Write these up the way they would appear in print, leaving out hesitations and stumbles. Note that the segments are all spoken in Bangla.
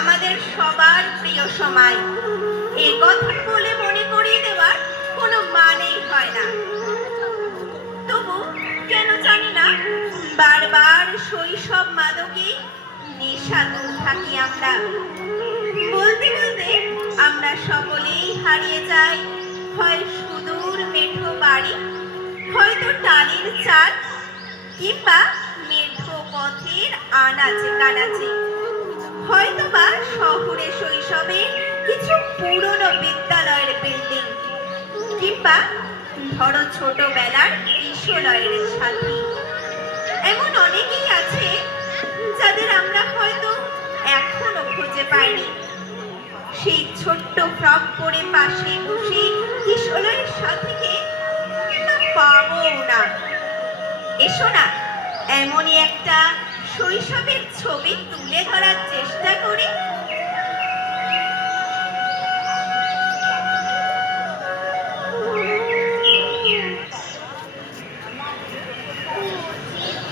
আমাদের সবার প্রিয় সময়। এ কথা বলে মনে করিয়ে দেওয়ার কোনো মানেই হয় না। তবু কেন জানি না বারবার শৈশব মাদকে নেশাতুর থাকি আমরা। বলতে বলতে আমরা সকলেই হারিয়ে যাই হয় সুদূর মেঠো বাড়ি, হয়তো টালির চাল, কিংবা মেঠো পথের আনাচে কানাচে, হয়তোবা শহুরে শৈশবে কিছু পুরনো বিদ্যালয়ের বিল্ডিং, কিংবা ধরো ছোটবেলার কিশোরয়ের সাথী। এমন অনেকেই আছে যাদের আমরা হয়তো এখনো খুঁজে পাইনি। সেই ছোট্ট ফ্রক পরে পাশে বসে কিশোরের সাথীকে পাবো না। এসো না, এমনই একটা শৈশবের ছবি তুলে ধরার চেষ্টা করি।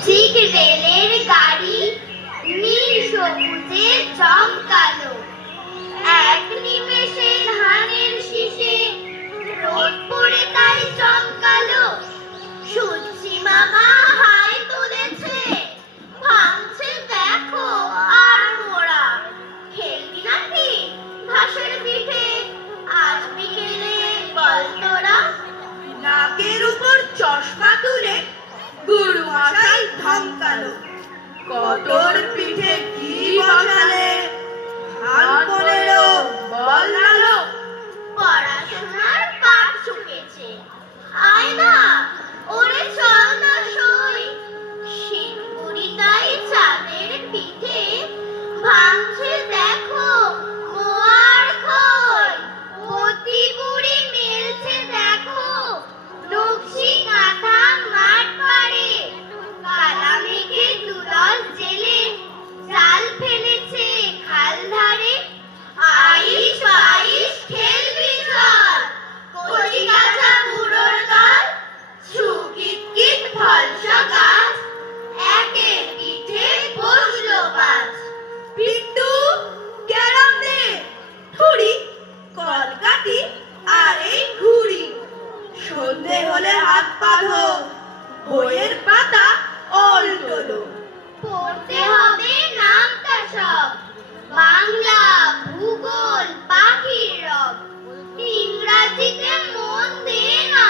ঠিক রেলের গাড়ি নীল সবুজে চমকালো, এক নিমেষে ধানের শীষে রোদ পড়ে তাই চমকালো। সূর্যি মামা হাই তুলেছে, ভাঙছে দেখো আর মোরা। খেলবি নাকি ঘাসের পিঠে, আজ বিকেলে বল তোরা। নাকের উপর চশমা তুলে গুরু মশাই ধমকালো, কতর পিঠে কি বসালে, ধান 15 বল নালো। পড়াশোনার পাঠ চুকেছে, আয় না ওরে চল না সই। শীতপুরি তাই চাঁদের পিঠে, ভাঙছে দেখো মোয়ার খই। মতি বুড়ি মেলছে দেখো নকশি কাঁথা মাঠ পাড়ে। কালা মেঘে দুদল জেলে জাল ফেলেছে খাল ধারে। আইস আইস খেলবি চল, কচি কাঁচা বুড়োর দল। ছুকিটকিট ফলসা গাছ, একের পিঠে বসলো বাজ। পিন্টু ক্যারাম দে, থুড়ি কলকাঠি আর এই ঘুড়ি। সন্ধে হলে হাত পা ধো, বইয়ের পাতা ওল্টোলো। পড়তে হবে নামটা সব, বাংলা ভূগোল পাখির রব। ইংরাজিতে মন দে না,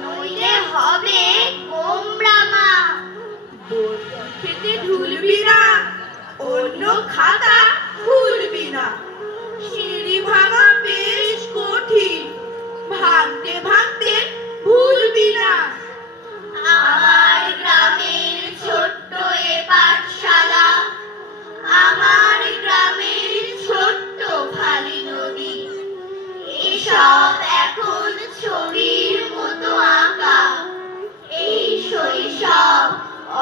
নইলে হবে গোমরা মা। খেতে ঢুলবি না, অন্য খাতা খুলবি না। সিঁড়ি ভাঙা বেশ কঠিন, ভাঙতে ভাঙতে ভুলবি না। আমার গ্রামের ছোট্ট এ পাঠশালা, আমার গ্রামের ছোট্ট ফালি নদী। এসব এখন ছবির মতো আঁকা, এই শৈশব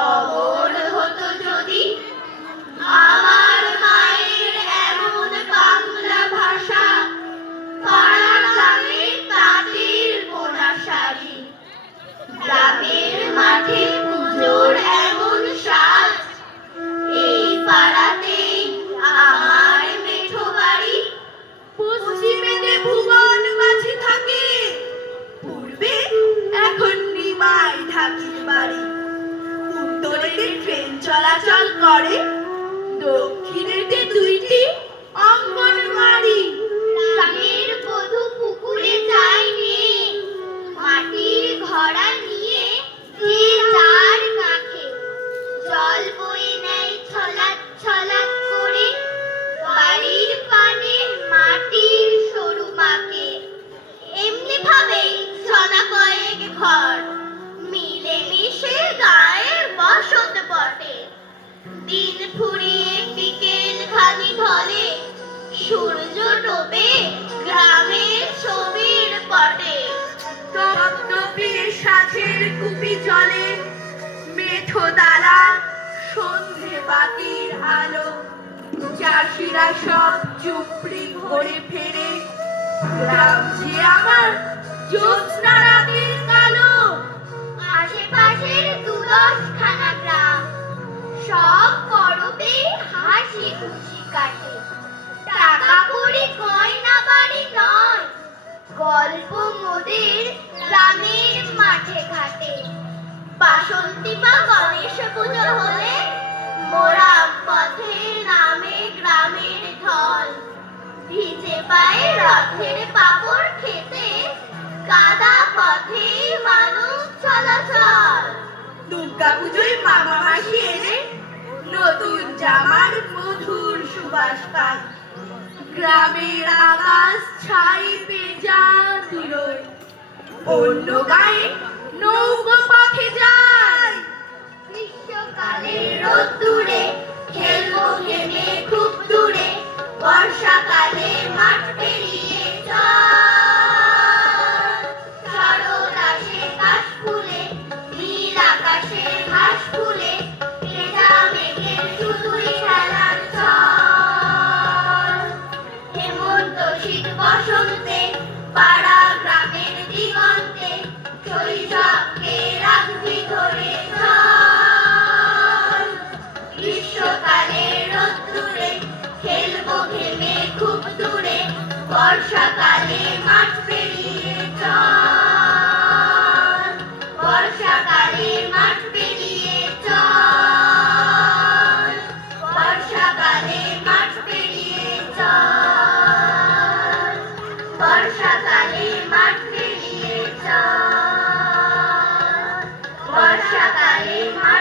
অমর হতো যদি। আমার মায়ের এমন বাংলা ভাষা, পাড়ার গ্রামে তাঁতের বোনা শাড়ি। গ্রামের মাঠে পুজোর এমন সাজ, এই পাড়াতেই আমার মেঠো বাড়ি। পশ্চিমেতে ভুবন মাঝি থাকে, পূর্বে এখন নিমাই ঢাকির বাড়ি। উত্তরেতে ট্রেন চলাচল করে, দক্ষিণেতে 2টি অঙ্গনওয়াড়ি। গ্রামের বধূ পুকুরে যায় নেয়ে, মাটির ঘড়া নিয়ে যে যার কাছে জল বয়ে নেয় ছলাৎ ছলাৎ করে। বাড়ির পানে মাটির সরু মাকে, এমনি ভাবেই জনা কয়েক ঘর মিলে মিশে গায়ে বসত বটে। দিন ফুরিয়ে বিকেল খানি ঢলে, সূর্য ডোবে গ্রামের ছবির পটে। টপটপিয়ে সাঁঝের কুপি জলে, মেঠো দালা সন্ধে বাতির আলো। চাষিরা সব চুপড়ি ঘরে ফেরে, গ্রাম যে আমার জ্যোৎস্না রাতের কালো। আশেপাশের 2-10খানা গ্রাম, সব পরবে হাসি খুশি কাটে। পায়ে রথের পাপড় খেতে কাদা পথে মানুষ চলাচল। দুর্গা পুজোয় মামা মাসি এলে নতুন জামার মধুর সুবাস পায়। গ্রামের আকাশ ছাই পেজা ধুলোয় অন্য গায়ে নৌকো পথে যায়। গ্রীষ্মকালে রোদ্দুরে খেলবো ঘেমে খুব দূরে, বর্ষাকালে মাঠ পেরিয়ে চল। শরৎ আসে কাশ ফুলে, নীল আকাশে ঘাস ফুলে, ভেজা মেঘের শুধুই খেলার চল। হেমন্ত শীত বসন্তে পাড়া গ্রামের দিগন্তে শৈশবকে রাখবি ধরে চল। গ্রীষ্মকালে রোদ্দুরে খেলবো ঘেমে খুব দূরে, বর্ষাকালে মাঠ পেরিয়ে চল। বর্ষাকালে মাঠ পেরিয়ে চল। বর্ষাকালে মাঠ পেরিয়ে চল। বর্ষাকালে মাঠ পেরিয়ে চল। বর্ষাকালে মাঠ